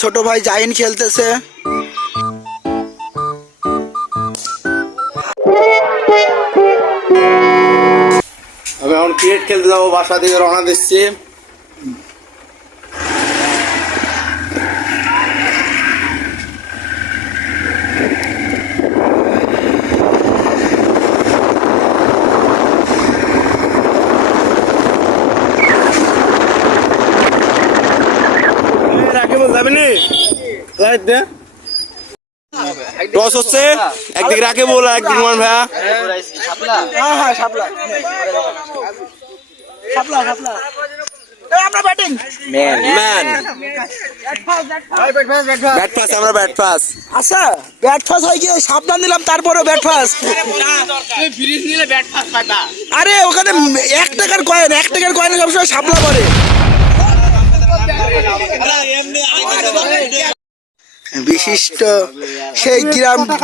ছোট ভাই জাহিন খেলতেছে। আমি এখন ক্রিকেট খেলতে যাবো, বাসা থেকে রওনা দিচ্ছি। টস হচ্ছে, একদিকে রাকিবুল একদিকে রুমান ভাইয়া। আচ্ছা ব্যাট ফাস হয় কি, সাবধান দিলাম তারপরে ব্যাট ফাস। আরে ওখানে 1 টাকার কয়েন, 1 টাকার কয়েনে সবসময় সাপলা করে। বিশিষ্ট সেই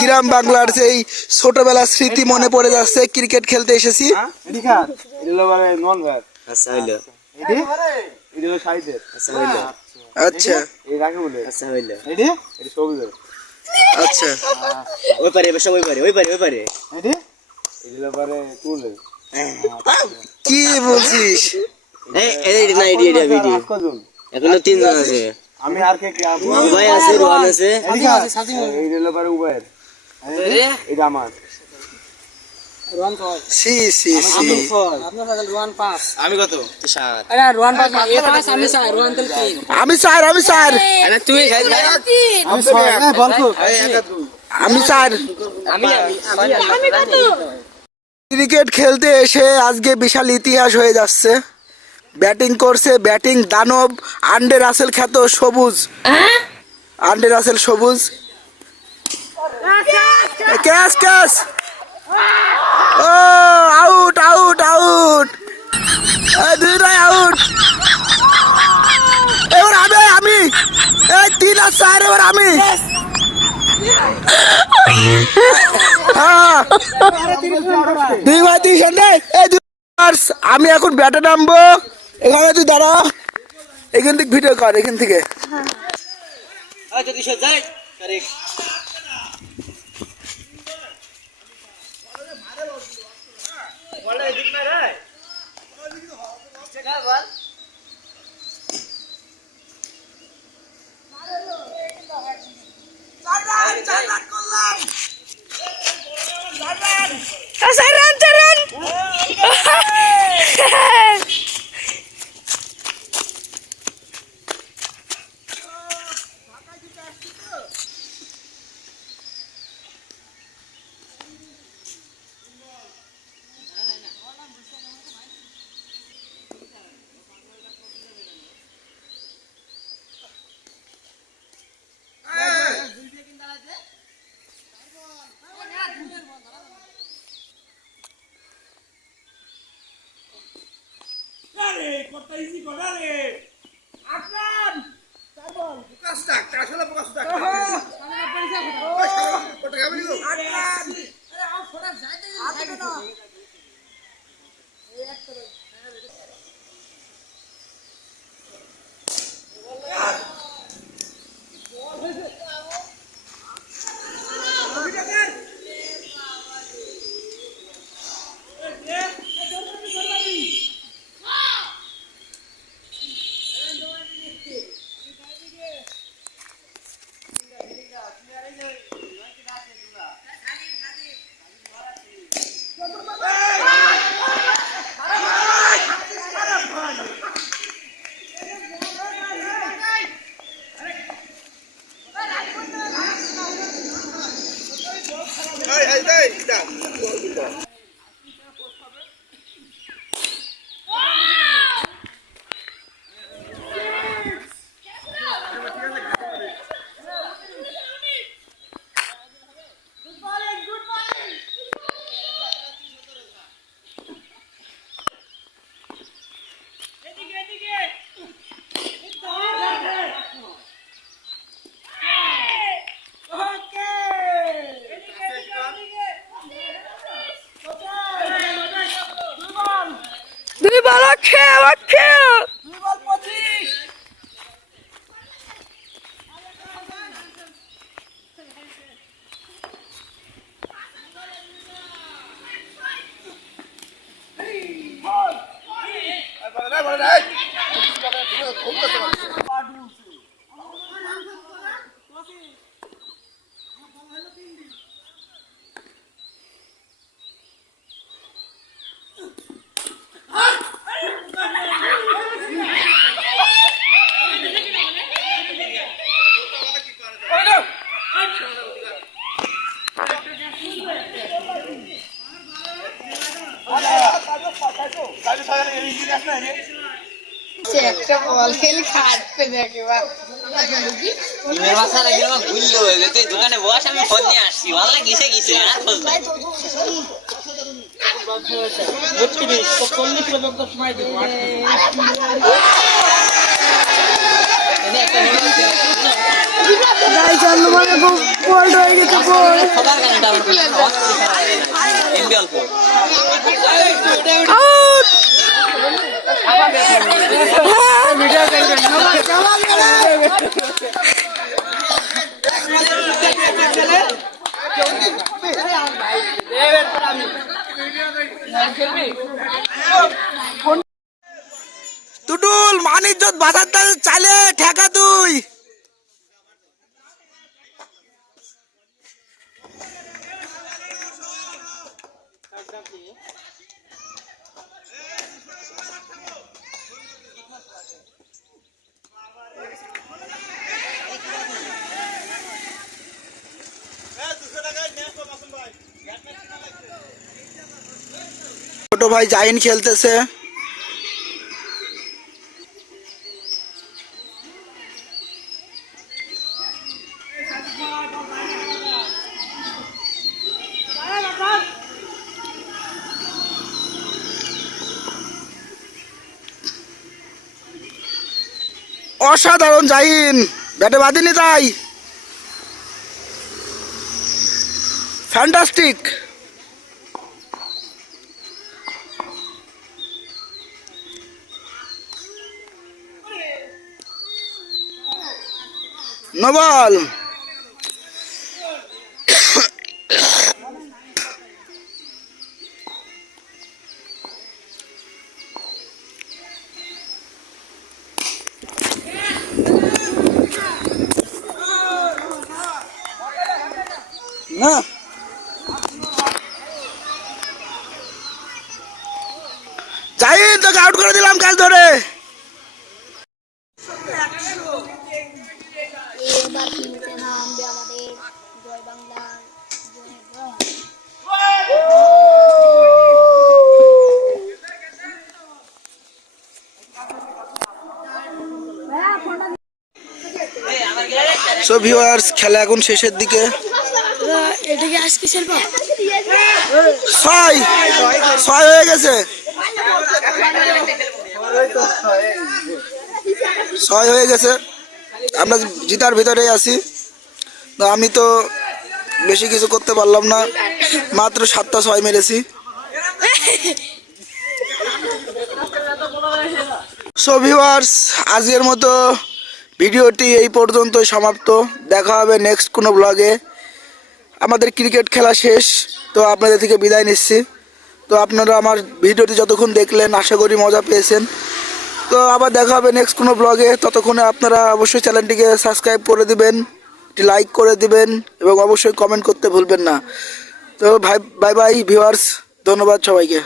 গ্রাম বাংলার সেই ছোটবেলার স্মৃতি মনে পড়ে যাচ্ছে। ক্রিকেট খেলতে এসেছি। আচ্ছা আচ্ছা কি বলছিস? এখনো 3 জন আছে। আমি আর কে উবাই আছে, রোহান আছে। এই রেল বারে উবাইর, এটা আমার সি সি সি আপনার সাথে রোহান 5। আমি কত? 7। আরে রোহান 5 এ 5 আমি 4 রোহান 3। আমি স্যার আরে তুমি খাই ভাই। আমি স্যার। আমি কত? ক্রিকেট খেলতে এসে আজকে বিশাল ইতিহাস হয়ে যাচ্ছে। ব্যাটিং করছে ব্যাটিং দানব আন্ডে রাসেল খ্যাত সবুজ। আন্ডে রাসেল সবুজ। ক্যাচ ক্যাচ, ও out out out, 2 run out. এবার আমি 3 আর 4, এবার আমি। হ্যাঁ 2 ভাই 3 সন্ধ্যে। আমি এখন ব্যাটে নামবো। এখানে তুই দাঁড়া, এখান থেকে ভিডিও কর, এখান থেকে। একটা বল খেলে খাটবে না একেবারে মেয়ের বাসা লাগিয়ে আমার ভুললো তুই দোকানে বস আমি ফোন নিয়ে আসছি ওয়াল্লা গিসে গিসে আর খোঁজ নাই সবার গানটা আমার এমবি অল্প টুটুল মান ইজ্জত বাঁচাতে চালে ঠেকা তুই। ছোট ভাই জাহিন খেলতেছে। অসাধারণ জাহিন, ব্যাটে বাঁধেনি তাই, ফ্যান্টাস্টিক। No ball. না জাহিন তোকে আউট করে দিলাম কাজ ধরে। এবার কিনতে নামবে আমাদের জয় বাংলার জয় সো ভিউয়ার্স, খেলা এখন শেষের দিকে। এটাকে আজকে খেলবো ছয় ছয় হয়ে গেছে, ছয় হয়ে গেছে। আমরা জিতার ভিতরেই আছি। তো আমি তো বেশি কিছু করতে পারলাম না, মাত্র 7টা ছয় মেরেছি। সো ভিউয়ার্স, আজকের মতো ভিডিওটি এই পর্যন্তই সমাপ্ত। দেখা হবে নেক্সট কোনো ব্লগে। আমাদের ক্রিকেট খেলা শেষ, তো আপনাদের থেকে বিদায় নিচ্ছি। তো আপনারা আমার ভিডিওটি যতক্ষণ দেখলেন আশা করি মজা পেয়েছেন। তো আবার দেখা হবে নেক্সট কোনো ব্লগে। ততক্ষণে আপনারা অবশ্যই চ্যানেলটিকে সাবস্ক্রাইব করে দিবেন, একটি লাইক করে দিবেন এবং অবশ্যই কমেন্ট করতে ভুলবেন না। তো বাই বাই ভিউয়ার্স, ধন্যবাদ সবাইকে।